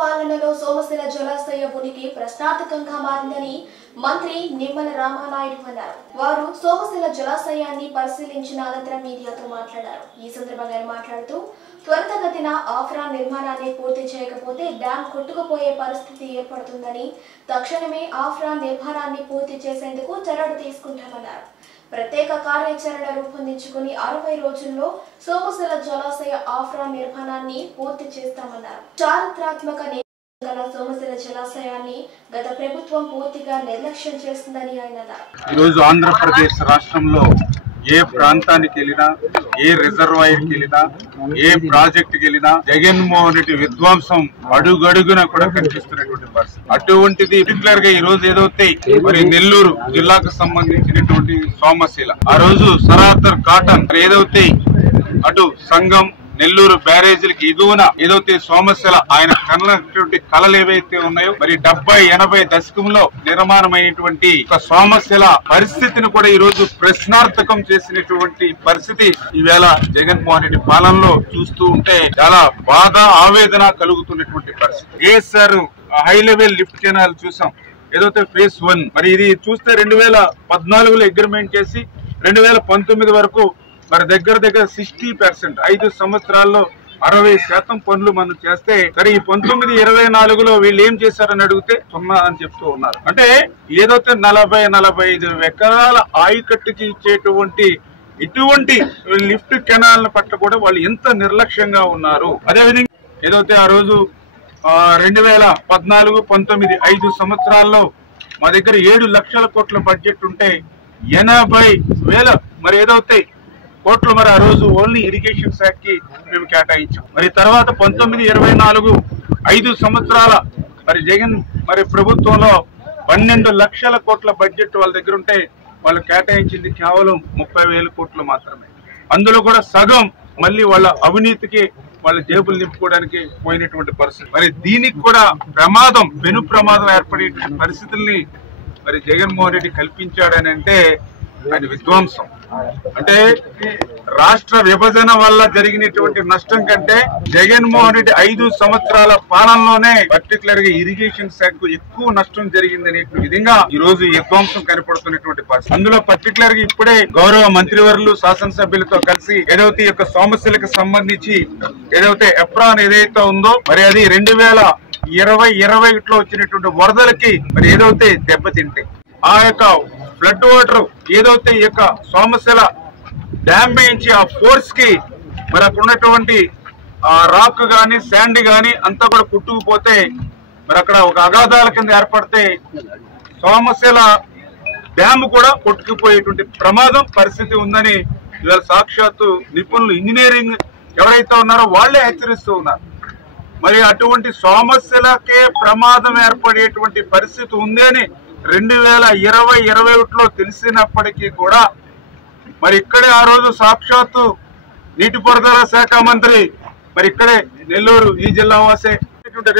పాలనలో సోమశిల జలాశయ ఉనికి ప్రశ్నార్థకంగా మారిందని మంత్రి నిమ్మల రామానాయుడు అన్నారు. వారు సోమశిల జలాశయాన్ని పరిశీలించిన అనంతరం మీడియాతో మాట్లాడారు. ఈ సందర్భంగా మాట్లాడుతూ త్వరితగతిన ఆఫ్రా నిర్మాణాన్ని పూర్తి చేయకపోతే డ్యాం కొట్టుకుపోయే పరిస్థితి ఏర్పడుతుందని, తక్షణమే ఆఫ్రా నిర్మాణాన్ని పూర్తి చేసేందుకు చర్యలు తీసుకుంటామన్నారు. ప్రత్యేక కార్యాచరణ రూపొందించుకుని 60 రోజుల్లో సోమశిల జలాశయ ఆఫ్రా నిర్మాణాన్ని పూర్తి చేస్తామన్నారు. చారిత్రాత్మక సోమశిల జలాశయాన్ని గత ప్రభుత్వం పూర్తిగా నిర్లక్ష్యం చేస్తుందని ఆయన అన్నారు. ఈరోజు ఆంధ్రప్రదేశ్ రాష్ట్రంలో ఏ ప్రాంతానికి వెళ్ళినా, ఏ రిజర్వాయర్కి వెళ్ళినా, ఏ ప్రాజెక్టుకి వెళ్ళినా జగన్మోహన్ రెడ్డి విధ్వంసం అడుగడుగున కూడా కనిపిస్తున్నటువంటి పరిస్థితి. అటువంటిది పర్టికులర్ గా ఈ రోజు ఏదైతే మరి నెల్లూరు జిల్లాకు సంబంధించినటువంటి సోమశిల, ఆ రోజు సరాతర్ కాటన్ ఏదైతే అటు సంగం నెల్లూరు బ్యారేజీలకి ఎగువన ఏదైతే సోమశిల ఆయన కన్నటువంటి కళలు ఏవైతే ఉన్నాయో మరి 70-80 దశకంలో నిర్మాణమైనటువంటి ఒక సోమశిల పరిస్థితిని కూడా ఈ రోజు ప్రశ్నార్థకం చేసినటువంటి పరిస్థితి ఈవేళ జగన్మోహన్ రెడ్డి పాలనలో చూస్తూ ఉంటే చాలా బాధ ఆవేదన కలుగుతున్నటువంటి పరిస్థితి. ASR high level lift canal చూసాం, ఏదైతే ఫేజ్ 1 మరి ఇది చూస్తే 2014లో అగ్రిమెంట్ చేసి 2019 వరకు మరి దగ్గర 60%, 5 సంవత్సరాల్లో 60% పనులు మనం చేస్తే సరే ఈ 19-24లో వీళ్ళు ఏం చేశారని అడిగితే 0 అని చెప్తూ ఉన్నారు. అంటే ఏదైతే 40-45 ఎకరాల ఆయకట్టుకి ఇచ్చేటువంటి ఇటువంటి లిఫ్ట్ కెనాల్ పట్ల కూడా వాళ్ళు ఎంత నిర్లక్ష్యంగా ఉన్నారు. అదేవిధంగా ఏదైతే ఆ రోజు 2014-19 5 సంవత్సరాల్లో మా దగ్గర 7 లక్షల కోట్ల బడ్జెట్ ఉంటే 80,000 మరి ఏదైతే కోట్లు మరి ఆ రోజు ఓన్లీ ఇరిగేషన్ శాఖ కి మేము కేటాయించాం. మరి తర్వాత 19-24 5 సంవత్సరాల మరి జగన్ మరి ప్రభుత్వంలో 12 లక్షల కోట్ల బడ్జెట్ వాళ్ళ దగ్గర ఉంటే వాళ్ళు కేటాయించింది కేవలం 30,000 కోట్లు మాత్రమే. అందులో కూడా సగం మళ్ళీ వాళ్ళ అవినీతికి వాళ్ళ జేబులు నింపుకోవడానికి పోయినటువంటి పరిస్థితి. మరి దీనికి కూడా ప్రమాదం, పెను ప్రమాదం ఏర్పడే పరిస్థితుల్ని మరి జగన్మోహన్ రెడ్డి కల్పించాడని అంటే ఆయన విధ్వంసం. అంటే రాష్ట్ర విభజన వల్ల జరిగినటువంటి నష్టం కంటే జగన్మోహన్ రెడ్డి 5 సంవత్సరాల పాలనలోనే పర్టికులర్ గా ఇరిగేషన్ శాఖకు ఎక్కువ నష్టం జరిగిందనే విధంగా ఈ రోజు విధ్వంసం కనపడుతున్నటువంటి పరిస్థితి. అందులో పర్టికులర్ గా ఇప్పుడే గౌరవ మంత్రివర్యులు శాసనసభ్యులతో కలిసి ఏదైతే ఈ యొక్క సోమశిలకు సంబంధించి ఏదైతే ఎప్రాన్ ఏదైతే ఉందో మరి అది 2020-21లో వచ్చినటువంటి వరదలకి మరి ఏదైతే దెబ్బతింటే ఆ యొక్క ఫ్లడ్ వాటర్ ఏదైతే ఈ యొక్క సోమశిల డ్యామ్ నుంచి ఆ ఫోర్స్ కి మరి అక్కడ ఉన్నటువంటి రాక్ గాని శాండ్ గాని అంతా కూడా పుట్టుకుపోతే మరి అక్కడ ఒక అగాధాల కింద ఏర్పడితే సోమశిల డ్యామ్ కూడా కొట్టుకుపోయేటువంటి ప్రమాదం పరిస్థితి ఉందని ఇవాళ సాక్షాత్తు నిపుణులు ఇంజనీరింగ్ ఎవరైతే ఉన్నారో వాళ్లే హెచ్చరిస్తూ ఉన్నారు. మరి అటువంటి సోమశిలకే ప్రమాదం ఏర్పడేటువంటి పరిస్థితి ఉంది అని 2020-21లో తెలిసినప్పటికీ కూడా మరి ఇక్కడే ఆ రోజు సాక్షాత్తు నీటిపారుదల శాఖ మంత్రి మరి ఇక్కడే నెల్లూరు ఈ జిల్లా వాసే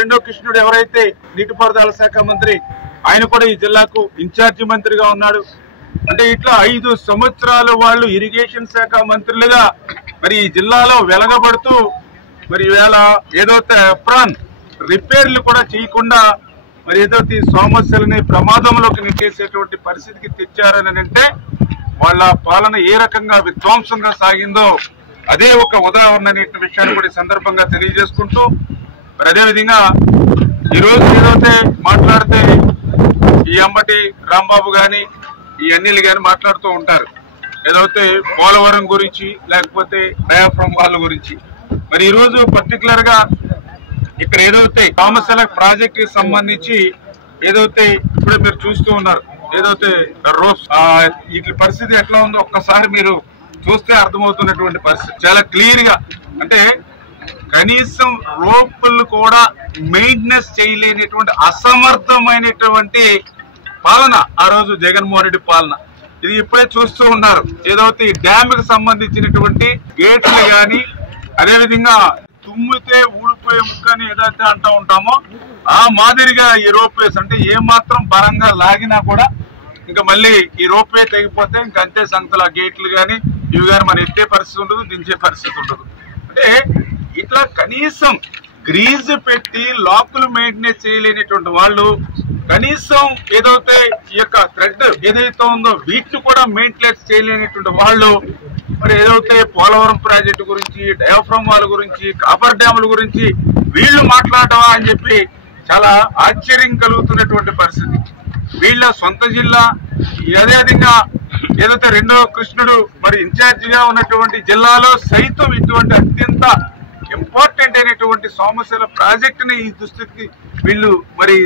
రెండో కృష్ణుడు ఎవరైతే నీటిపారుదల శాఖ మంత్రి ఆయన కూడా ఈ జిల్లాకు ఇన్ఛార్జి మంత్రిగా ఉన్నాడు. అంటే ఇట్లా 5 సంవత్సరాలు వాళ్ళు ఇరిగేషన్ శాఖ మంత్రులుగా మరి ఈ జిల్లాలో వెలగబడుతూ మరి ఈవేళ ఏదైతే ఎప్రాన్ రిపేర్లు కూడా చేయకుండా మరి ఏదైతే సోమశిలని ప్రమాదంలోకి నెట్టేసేటువంటి పరిస్థితికి తెచ్చారని అంటే వాళ్ళ పాలన ఏ రకంగా విధ్వంసంగా సాగిందో అదే ఒక ఉదాహరణ అనే విషయాన్ని కూడా ఈ సందర్భంగా తెలియజేసుకుంటూ మరి అదేవిధంగా ఈరోజు ఏదైతే మాట్లాడితే ఈ అంబటి రాంబాబు గాని ఈ అన్నిలు గాని మాట్లాడుతూ ఉంటారు ఏదైతే పోలవరం గురించి లేకపోతే డయాఫ్రమ్ వాళ్ళ గురించి. మరి ఈరోజు పర్టికులర్ గా ఇక్కడ ఏదైతే సోమశిల ప్రాజెక్ట్ కి సంబంధించి ఏదైతే ఇప్పుడే మీరు చూస్తూ ఉన్నారు ఏదైతే రోప్స్ వీటి పరిస్థితి ఎట్లా ఉందో ఒక్కసారి మీరు చూస్తే అర్థమవుతున్నటువంటి పరిస్థితి చాలా క్లియర్ గా. అంటే కనీసం రోపులు కూడా మెయింటెనెన్స్ చేయలేనటువంటి అసమర్థమైనటువంటి పాలన ఆ రోజు జగన్మోహన్ రెడ్డి పాలన. ఇది ఇప్పుడే చూస్తూ ఉన్నారు ఏదైతే ఈ డ్యామ్ కి సంబంధించినటువంటి గేట్లు గాని అదేవిధంగా తుమ్మితే ఊడిపోయే ముక్కని ఏదైతే అంటూ ఉంటామో ఆ మాదిరిగా ఈ రోప్వేస్ అంటే ఏ మాత్రం బలంగా లాగినా కూడా ఇంకా మళ్ళీ ఈ రోప్వే తెగిపోతే ఇంకా అంతే సంగతుల గేట్లు కానీ ఇవి కానీ మరి ఎత్తే పరిస్థితి ఉండదు, దించే పరిస్థితి ఉండదు. అంటే ఇట్లా కనీసం గ్రీజ్ పెట్టి లాకులు మెయింటెనెన్స్ చేయలేనటువంటి వాళ్ళు కనీసం ఏదైతే ఈ యొక్క థ్రెడ్ ఏదైతే ఉందో వీటిని కూడా మెయింటెనెన్స్ చేయలేనటువంటి వాళ్ళు మరి ఏదైతే పోలవరం ప్రాజెక్టు గురించి, డయాఫ్రమ్ వాల్ గురించి, కాపర్ డ్యాముల గురించి వీళ్ళు మాట్లాడటమా అని చెప్పి చాలా ఆశ్చర్యం కలుగుతున్నటువంటి పరిస్థితి. వీళ్ళ సొంత జిల్లా అదేవిధంగా ఏదైతే రెండో కృష్ణుడు మరి ఇన్ఛార్జిగా ఉన్నటువంటి జిల్లాలో సైతం ఇటువంటి అత్యంత ఇంపార్టెంట్ అయినటువంటి సోమశిల ప్రాజెక్టుని ఈ దుస్థితికి వీళ్ళు మరి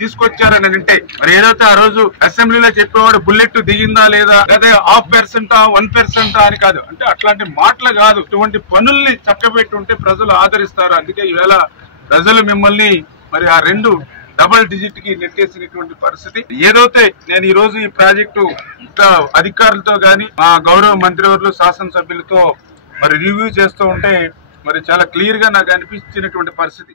తీసుకొచ్చారని అంటే మరి ఏదైతే ఆ రోజు అసెంబ్లీలో చెప్పేవాడు బుల్లెట్ దిగిందా లేదా, లేదా 0.5% 1% అని కాదు, అంటే అట్లాంటి మాటలు కాదు. ఇటువంటి పనుల్ని చక్కబెట్టుంటే ప్రజలు ఆదరిస్తారు. అందుకే ఈవేళ ప్రజలు మిమ్మల్ని మరి ఆ 2 డబుల్ డిజిట్ కి నెట్టేసినటువంటి పరిస్థితి. ఏదైతే నేను ఈ రోజు ఈ ప్రాజెక్టు అధికారులతో గాని మా గౌరవ మంత్రివర్యులు శాసనసభ్యులతో మరి రివ్యూ చేస్తూ ఉంటే మరి చాలా క్లియర్ గా నాకు అనిపించినటువంటి పరిస్థితి.